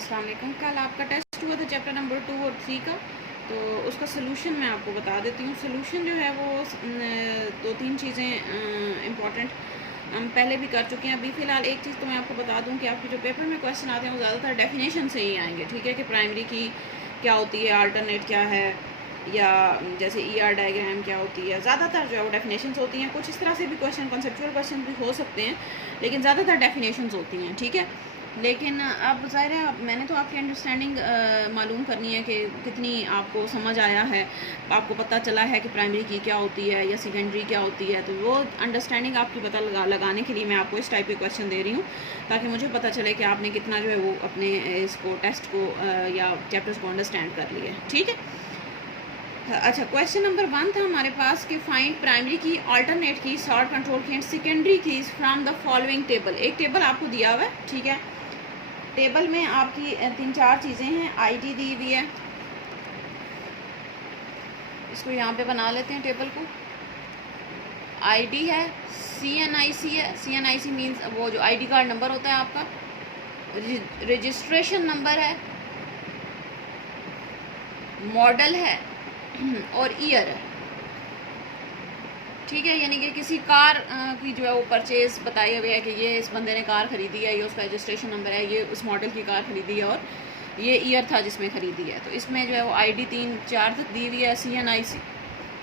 अस्सलाम वालेकुम। कल आपका टेस्ट हुआ था चैप्टर नंबर 2 और 3 का, तो उसका सलूशन मैं आपको बता देती हूँ। सलूशन जो है वो दो तीन चीज़ें इम्पॉर्टेंट हम पहले भी कर चुके हैं। अभी फ़िलहाल एक चीज़ तो मैं आपको बता दूँ कि आपके जो पेपर में क्वेश्चन आते हैं वो ज़्यादातर डेफिनेशन से ही आएंगे, ठीक है, कि प्राइमरी की क्या होती है, अल्टरनेट क्या है, या जैसे ER डायग्राम क्या होती है। ज़्यादातर जो है वो डेफिनेशंस होती हैं। कुछ इस तरह से भी क्वेश्चन, कॉन्सेप्चुअल क्वेश्चन भी हो सकते हैं, लेकिन ज़्यादातर डेफिनेशंस होती हैं, ठीक है। लेकिन अब ज़ाहिर है मैंने तो आपकी अंडरस्टैंडिंग मालूम करनी है कि कितनी आपको समझ आया है, आपको पता चला है कि प्राइमरी की क्या होती है या सेकेंडरी क्या होती है। तो वो अंडरस्टैंडिंग आपकी पता लगाने के लिए मैं आपको इस टाइप के क्वेश्चन दे रही हूँ, ताकि मुझे पता चले कि आपने कितना जो है वो अपने इसको टेस्ट को या चैप्टर्स को अंडरस्टैंड कर लिया है, ठीक है। अच्छा, क्वेश्चन नंबर 1 था हमारे पास कि फाइंड प्राइमरी की, अल्टरनेट की, सॉर्ट कंट्रोल की and secondary keys from the following table. एक टेबल आपको दिया हुआ है, ठीक है। टेबल में आपकी 3-4 चीज़ें हैं। ID दी हुई है, इसको यहाँ पे बना लेते हैं टेबल को। ID है, CNIC है, CNIC मीन्स वो जो ID कार्ड नंबर होता है आपका, रजिस्ट्रेशन नंबर है, मॉडल है और ईयर है, ठीक है। यानी कि किसी कार की जो है वो परचेज बताया हुआ है कि ये इस बंदे ने कार ख़रीदी है, ये उसका रजिस्ट्रेशन नंबर है, ये उस मॉडल की कार ख़रीदी है और ये ईयर था जिसमें ख़रीदी है। तो इसमें जो है वो ID 3-4 तक दी हुई है। CNIC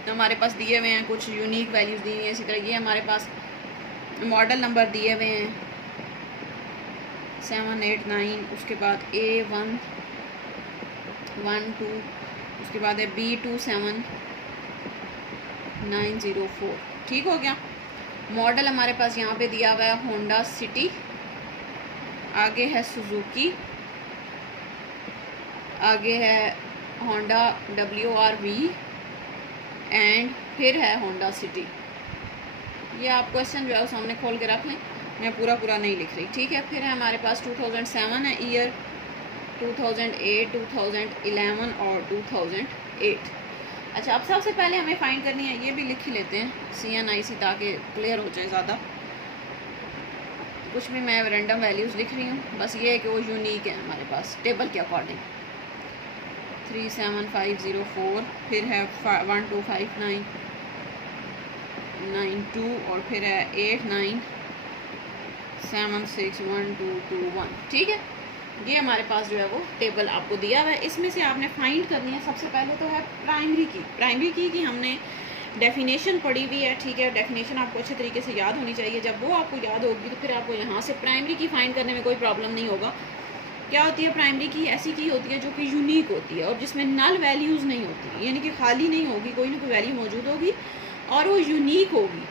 तो हमारे पास दिए हुए हैं, कुछ यूनिक वैल्यूज़ दी हुई हैं। इसी तरह ये हमारे पास मॉडल नंबर दिए हुए हैं 789, उसके बाद A112, उसके बाद है B27904, ठीक हो गया। मॉडल हमारे पास यहाँ पे दिया हुआ है होंडा सिटी, आगे है सुजुकी, आगे है होंडा WRV एंड फिर है होंडा सिटी। ये आप क्वेश्चन जो है वो सामने खोल के रख लें, मैं पूरा नहीं लिख रही, ठीक है। फिर है हमारे पास 2007 है ईयर, 2008, 2011 और 2008। अच्छा, अब सबसे पहले हमें फाइंड करनी है, ये भी लिख ही लेते हैं CNIC ताकि क्लियर हो जाए ज़्यादा। कुछ भी मैं रैंडम वैल्यूज़ लिख रही हूँ, बस ये है कि वो यूनिक है हमारे पास टेबल के अकॉर्डिंग। 37504, फिर है 125992 और फिर है 89761221, ठीक है। ये हमारे पास जो है वो टेबल आपको दिया हुआ है। इसमें से आपने फाइंड करनी है। सबसे पहले तो है प्राइमरी की हमने डेफिनेशन पढ़ी हुई है, ठीक है। डेफिनेशन आपको अच्छे तरीके से याद होनी चाहिए। जब वो आपको याद होगी तो फिर आपको यहाँ से प्राइमरी की फाइंड करने में कोई प्रॉब्लम नहीं होगा। क्या होती है प्राइमरी की? ऐसी की होती है जो कि यूनिक होती है और जिसमें नल वैल्यूज़ नहीं होती, यानी कि खाली नहीं होगी, कोई ना कोई वैल्यू मौजूद होगी और वो यूनिक होगी।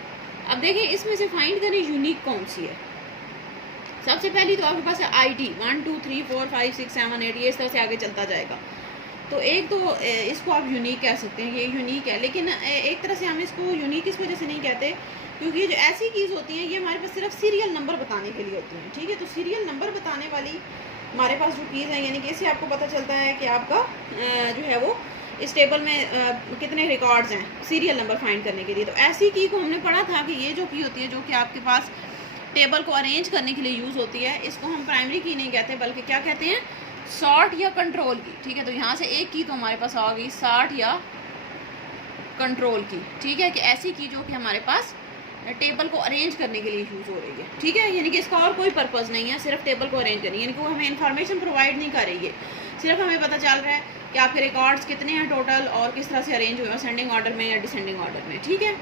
अब देखें इसमें से फाइंड करें यूनिक कौन सी है। सबसे पहली तो आपके पास है ID 1 2 3 4 5 6 7 8, ये इस तरह से आगे चलता जाएगा। तो एक तो इसको आप यूनिक कह सकते हैं, ये यूनिक है। लेकिन एक तरह से हम इसको यूनिक इस वजह से नहीं कहते क्योंकि ये जो ऐसी कीज़ होती हैं ये हमारे पास सिर्फ सीरियल नंबर बताने के लिए होती हैं, ठीक है। तो सीरियल नंबर बताने वाली हमारे पास जो कीज़ है, यानी कि इससे आपको पता चलता है कि आपका जो है वो इस टेबल में कितने रिकॉर्ड्स हैं सीरियल नंबर फाइंड करने के लिए। तो ऐसी की को हमने पढ़ा था कि ये जो की होती है जो कि आपके पास टेबल को अरेंज करने के लिए यूज़ होती है, इसको हम प्राइमरी की नहीं कहते बल्कि क्या कहते हैं, सॉर्ट या कंट्रोल की, ठीक है। तो यहाँ से एक की तो हमारे पास आ गई सॉर्ट या कंट्रोल की, ठीक है, कि ऐसी की जो कि हमारे पास टेबल को अरेंज करने के लिए यूज़ हो रही है, ठीक है। यानी कि इसका और कोई पर्पज़ नहीं है, सिर्फ टेबल को अरेंज करनी, यानी कि वो हमें इन्फॉर्मेशन प्रोवाइड नहीं कर रही है, सिर्फ हमें पता चल रहा है कि आपके रिकॉर्ड्स कितने हैं टोटल और किस तरह से अरेंज हुए हैं, असेंडिंग ऑर्डर में या डिसेंडिंग ऑर्डर में, ठीक है।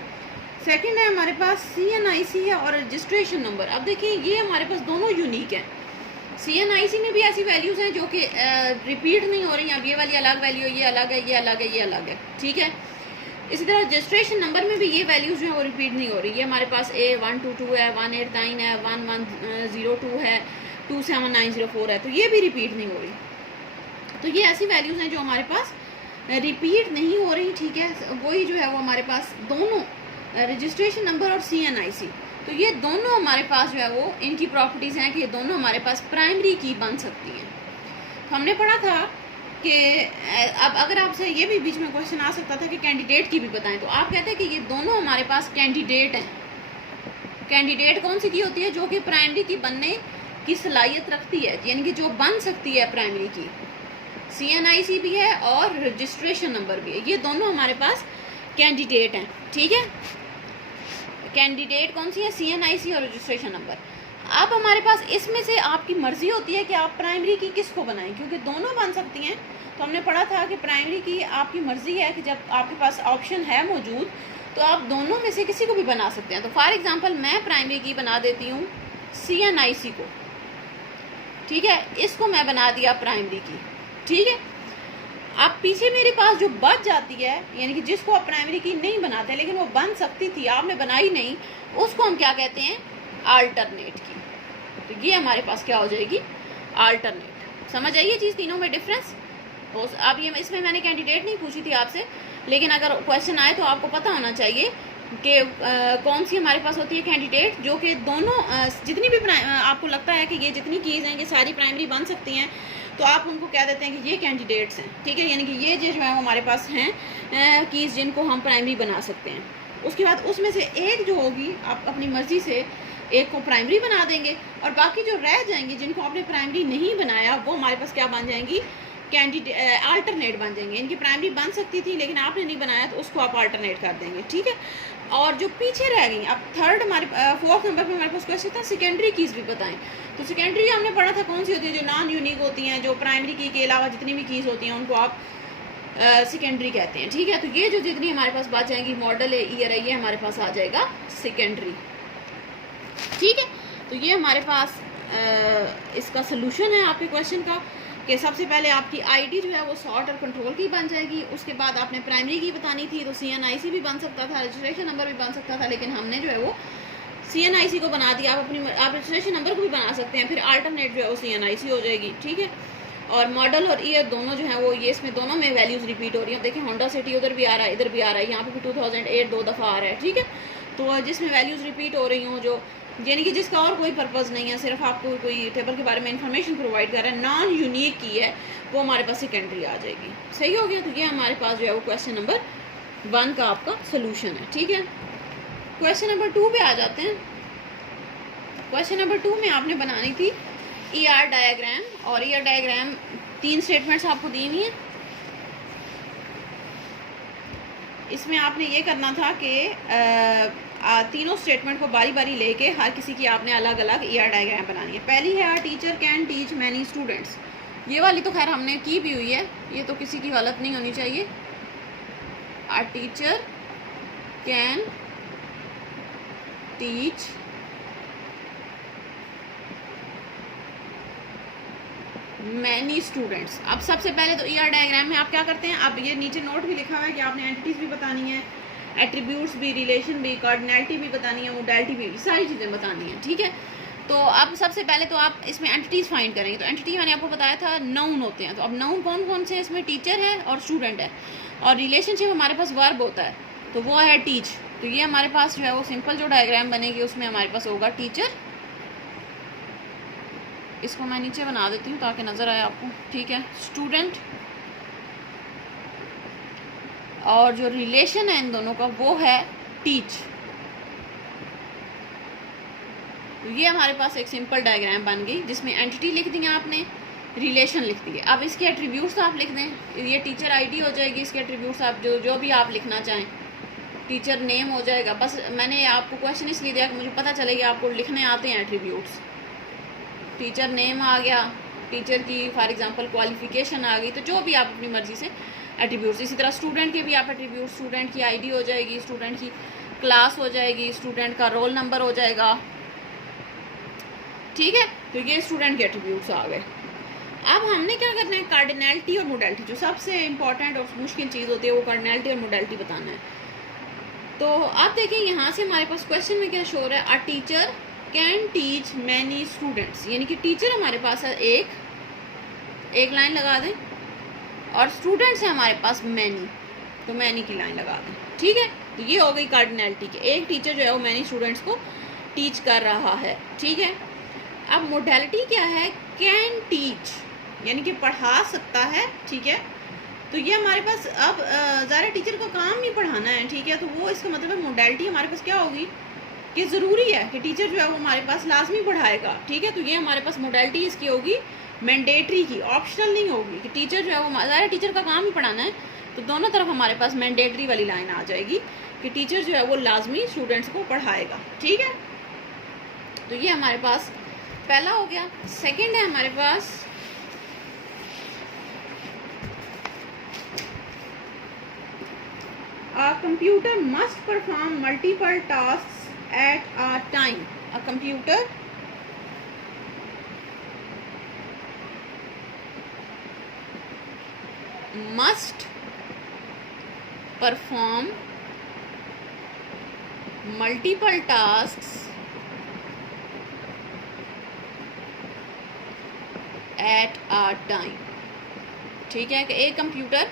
सेकंड है हमारे पास CNIC है और रजिस्ट्रेशन नंबर। अब देखिए ये हमारे पास दोनों यूनिक हैं। CNIC में भी ऐसी वैल्यूज़ हैं जो कि रिपीट नहीं हो रही हैं। अब ये वाली अलग वैल्यू है, ये अलग है, ये अलग है, ये अलग है, ठीक है। इसी तरह रजिस्ट्रेशन नंबर में भी ये वैल्यूज़ जो है वो रिपीट नहीं हो रही। ये हमारे पास A122 है, 189 है, 1102 है, 27904 है, तो ये भी रिपीट नहीं हो रही। तो ये ऐसी वैल्यूज़ हैं जो हमारे पास रिपीट नहीं हो रही, ठीक है। वही जो है वो हमारे पास दोनों रजिस्ट्रेशन नंबर और CNIC, तो ये दोनों हमारे पास जो है वो इनकी प्रॉपर्टीज़ हैं कि ये दोनों हमारे पास प्राइमरी की बन सकती हैं। तो हमने पढ़ा था कि अब अगर आपसे ये भी बीच में क्वेश्चन आ सकता था कि कैंडिडेट की भी बताएं, तो आप कहते हैं कि ये दोनों हमारे पास कैंडिडेट हैं। कैंडिडेट कौन सी की होती है? जो कि प्राइमरी की बनने की सलाहियत रखती है, यानी कि जो बन सकती है प्राइमरी की। CNIC भी है और रजिस्ट्रेशन नंबर भी है, ये दोनों हमारे पास कैंडिडेट हैं, ठीक है। कैंडिडेट कौन सी है? CNIC और रजिस्ट्रेशन नंबर। अब हमारे पास इसमें से आपकी मर्जी होती है कि आप प्राइमरी की किसको बनाएं, क्योंकि दोनों बन सकती हैं। तो हमने पढ़ा था कि प्राइमरी की आपकी मर्जी है कि जब आपके पास ऑप्शन है मौजूद तो आप दोनों में से किसी को भी बना सकते हैं। तो फॉर एग्जांपल मैं प्राइमरी की बना देती हूँ CNIC को, ठीक है, इसको मैं बना दिया प्राइमरी की, ठीक है। अब पीछे मेरे पास जो बच जाती है, यानी कि जिसको आप प्राइमरी की नहीं बनाते लेकिन वो बन सकती थी, आपने बनाई नहीं, उसको हम क्या कहते हैं? अल्टरनेट की। तो ये हमारे पास क्या हो जाएगी? अल्टरनेट। समझ आइए चीज़, तीनों में डिफरेंस। तो अब ये इसमें मैंने कैंडिडेट नहीं पूछी थी आपसे, लेकिन अगर क्वेश्चन आए तो आपको पता होना चाहिए कि कौन सी हमारे पास होती है कैंडिडेट, जो कि दोनों जितनी भी आपको लगता है कि ये जितनी कीज़ हैं ये सारी प्राइमरी बन सकती हैं, तो आप उनको कह देते हैं कि ये कैंडिडेट्स हैं, ठीक है। यानी कि ये जो है हमारे पास हैं कीज़ जिनको हम प्राइमरी बना सकते हैं। उसके बाद उसमें से एक जो होगी आप अपनी मर्ज़ी से एक को प्राइमरी बना देंगे, और बाकी जो रह जाएंगी जिनको आपने प्राइमरी नहीं बनाया वो हमारे पास क्या बन जाएंगी? कैंडिडेट अल्टरनेट बन जाएंगे। इनकी प्राइमरी बन सकती थी लेकिन आपने नहीं बनाया तो उसको आप अल्टरनेट कर देंगे, ठीक है। और जो पीछे रह गई, अब थर्ड हमारे 4th नंबर पे हमारे पास क्वेश्चन था सेकेंडरी कीज़ भी बताएं। तो सेकेंडरी हमने पढ़ा था कौन सी होती है? जो नॉन यूनिक होती हैं, जो प्राइमरी की के अलावा जितनी भी कीज़ होती हैं उनको आप सेकेंडरी कहते हैं, ठीक है। तो ये जो जितनी हमारे पास बच जाएंगी, मॉडल है, ईयर है, ये हमारे पास आ जाएगा सेकेंडरी, ठीक है। तो ये हमारे पास इसका सोल्यूशन है आपके क्वेश्चन का, कि सबसे पहले आपकी आईडी जो है वो सॉर्ट और कंट्रोल की बन जाएगी। उसके बाद आपने प्राइमरी की बतानी थी तो CNIC भी बन सकता था, रजिस्ट्रेशन नंबर भी बन सकता था, लेकिन हमने जो है वो CNIC को बना दिया। आप रजिस्ट्रेशन नंबर को भी बना सकते हैं, फिर अल्टरनेट जो है वो CNIC हो जाएगी, ठीक है। और मॉडल और ईयर दोनों जो है वो ये इसमें दोनों में वैल्यूज़ रिपीट हो रही हैं। देखिए होंडा सिटी उधर भी आ रहा है, इधर भी आ रहा है, यहाँ पे भी 2008 2 दफ़ा आ रहा है, ठीक है। तो जिसमें वैल्यूज़ रिपीट हो रही हों, जो यानी कि जिसका और कोई पर्पज़ नहीं है, सिर्फ आपको कोई टेबल के बारे में इंफॉर्मेशन प्रोवाइड कर रहा है, नॉन यूनिक की है, वो हमारे पास सेकेंडरी आ जाएगी। सही हो गया। तो ये हमारे पास जो है वो क्वेश्चन नंबर 1 का आपका सोल्यूशन है, ठीक है। क्वेश्चन नंबर 2 पे आ जाते हैं। क्वेश्चन नंबर 2 में आपने बनानी थी ER डायग्राम, और ER डायग्राम 3 स्टेटमेंट्स आपको दी हुई हैं। इसमें आपने ये करना था कि तीनों स्टेटमेंट को बारी बारी लेके हर किसी की आपने अलग अलग ER डायग्राम बनानी है। पहली है a teacher can teach many students. ये वाली तो खैर हमने की भी हुई है, ये तो किसी की गलत नहीं होनी चाहिए। A teacher can teach many students. अब सबसे पहले तो ER डायग्राम में आप क्या करते हैं, अब ये नीचे नोट भी लिखा हुआ है कि आपने एंटिटीज़ भी बतानी है, एट्रीब्यूट्स भी, रिलेशन भी, कार्डिनैलिटी भी बतानी है, मोडालिटी भी, सारी चीज़ें बतानी है, ठीक है। तो अब सबसे पहले तो आप इसमें एंटिटीज़ फाइंड करेंगे। तो एंटिटी मैंने आपको बताया था नाउन होते हैं। तो अब नाउन कौन कौन से हैं? इसमें टीचर है और स्टूडेंट है, और रिलेशनशिप हमारे पास वर्ब होता है, तो वो है टीच। तो ये हमारे पास जो है वो सिंपल जो डायग्राम बनेगी उसमें हमारे पास होगा टीचर। इसको मैं नीचे बना देती हूँ ताकि नज़र आए आपको, ठीक है। स्टूडेंट, और जो रिलेशन है इन दोनों का वो है टीच। तो ये हमारे पास एक सिंपल डायग्राम बन गई जिसमें एंटिटी लिख दी आपने, रिलेशन लिख दी है। अब इसके एट्रीब्यूट्स आप लिख दें। ये टीचर आईडी हो जाएगी, इसके एट्रीब्यूट्स आप जो भी आप लिखना चाहें। टीचर नेम हो जाएगा। बस मैंने आपको क्वेश्चन इसलिए दिया कि मुझे पता चलेगा आपको लिखने आते हैं एट्रीब्यूट्स। टीचर नेम आ गया, टीचर की फॉर एग्जांपल क्वालिफिकेशन आ गई, तो जो भी आप अपनी मर्ज़ी से एट्रीब्यूट्स। इसी तरह स्टूडेंट के भी आप एट्रीब्यूट, स्टूडेंट की आईडी हो जाएगी, स्टूडेंट की क्लास हो जाएगी, स्टूडेंट का रोल नंबर हो जाएगा, ठीक है। तो ये स्टूडेंट के एट्रीब्यूट्स आ गए। अब हमने क्या करना है, कार्डिनैलिटी और मोडालिटी, जो सबसे इंपॉर्टेंट और मुश्किल चीज़ होती है वो कार्डिनैलिटी और मोडालिटी बताना है। तो आप देखिए यहाँ से हमारे पास क्वेश्चन में क्या शो हो रहा है, a teacher can teach many students, यानी कि टीचर हमारे पास है एक लाइन लगा दें, और स्टूडेंट्स हैं हमारे पास मैनी, तो मैनी की लाइन लगा दें, ठीक है। तो ये हो गई कार्डिनैलिटी की, एक टीचर जो है वो मैनी स्टूडेंट्स को टीच कर रहा है, ठीक है। अब मोडालिटी क्या है, कैन टीच, यानी कि पढ़ा सकता है, ठीक है। तो ये हमारे पास अब ज़ाहिर टीचर का काम ही पढ़ाना है, ठीक है। तो वो इसका मतलब है मोडालिटी हमारे पास क्या होगी, कि ज़रूरी है कि टीचर जो है वो हमारे पास लाजमी पढ़ाएगा, ठीक है। तो ये हमारे पास मोडेलिटी इसकी होगी मैंडेटरी की, ऑप्शनल नहीं होगी कि टीचर जो है वो, ज़ाहिर टीचर का काम ही पढ़ाना है, तो दोनों तरफ हमारे पास मैंडेटरी वाली लाइन आ जाएगी कि टीचर जो है वो लाजमी स्टूडेंट्स को पढ़ाएगा, ठीक है। तो ये हमारे पास पहला हो गया। सेकंड है हमारे पास A computer must perform multiple tasks at a time. A computer must perform multiple tasks at a time, ठीक है कि एक कंप्यूटर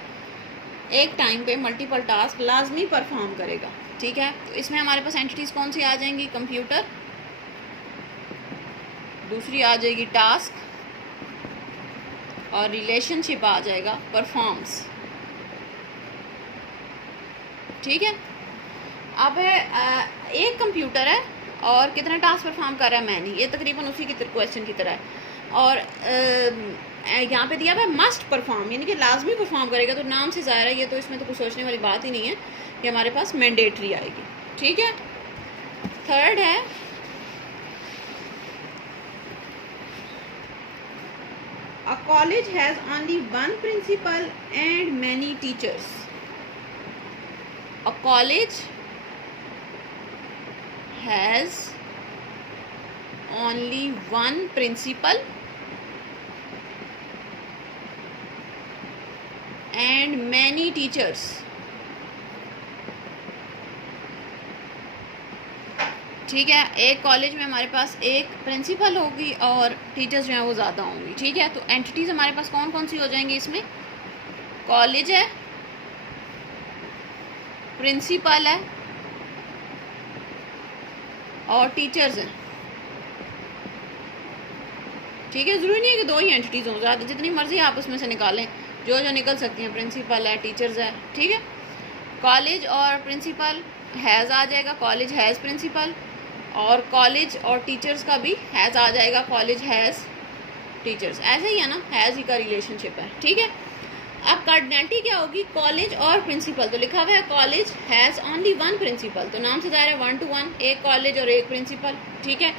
एक टाइम पे मल्टीपल टास्क लाजमी परफॉर्म करेगा, ठीक है। तो इसमें हमारे पास एंटिटीज़ कौन सी आ जाएंगी, कंप्यूटर, दूसरी आ जाएगी टास्क, और रिलेशनशिप आ जाएगा परफॉर्म्स, ठीक है। अब एक कंप्यूटर है और कितना टास्क परफॉर्म कर रहा है मैनी, ये तकरीबन उसी की क्वेश्चन की तरह है। और यहाँ पे दिया हुआ है मस्ट परफॉर्म, यानी कि लाजमी परफॉर्म करेगा, तो नाम से ज़ाहिर है ये तो, इसमें तो कुछ सोचने वाली बात ही नहीं है, ये हमारे पास मैंडेटरी आएगी, ठीक है। थर्ड है a college has only one principal and many teachers. A college has only one principal and many teachers, ठीक है। एक कॉलेज में हमारे पास एक प्रिंसिपल होगी और टीचर्स जो हैं वो ज़्यादा होंगी, ठीक है। तो एंटिटीज़ हमारे पास कौन कौन सी हो जाएंगी इसमें, कॉलेज है, प्रिंसिपल है और टीचर्स हैं, ठीक है। ज़रूरी नहीं है कि दो ही एंटिटीज़ हों, ज़्यादा जितनी मर्जी आप उसमें से निकालें, जो जो निकल सकती हैं, प्रिंसिपल है, टीचर्स है, ठीक है। कॉलेज और प्रिंसिपल हैज़ आ जाएगा, कॉलेज हैज़ प्रिंसिपल, और कॉलेज और टीचर्स का भी हैज़ आ जाएगा, कॉलेज हैज़ टीचर्स, ऐसे ही है ना, हैज़ ही का रिलेशनशिप है, ठीक है। अब कार्डिनलिटी क्या होगी, कॉलेज और प्रिंसिपल, तो लिखा हुआ है college has only one principal, तो नाम से ज़ाहिर है 1 to 1, एक कॉलेज और एक प्रिंसिपल, ठीक है।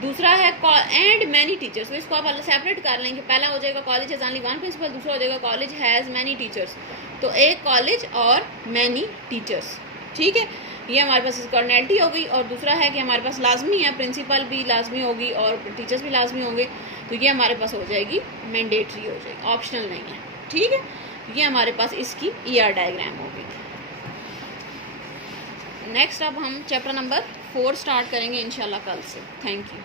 दूसरा है एंड मैनी टीचर्स, तो इसको आप सेपरेट कर लेंगे, पहला हो जाएगा college has only one principal, दूसरा हो जाएगा कॉलेज हैज़ मैनी टीचर्स, तो एक कॉलेज और मैनी टीचर्स, ठीक है। ये हमारे पास कार्डिनलिटी हो गई। और दूसरा है कि हमारे पास लाजमी है, प्रिंसिपल भी लाजमी होगी और टीचर्स भी लाजमी होंगे, तो ये हमारे पास हो जाएगी मैंडेटरी, हो जाएगी, ऑप्शनल नहीं है, ठीक है। ये हमारे पास इसकी ER डायग्राम होगी। नेक्स्ट अब हम चैप्टर नंबर 4 स्टार्ट करेंगे इंशाल्लाह कल से। Thank you.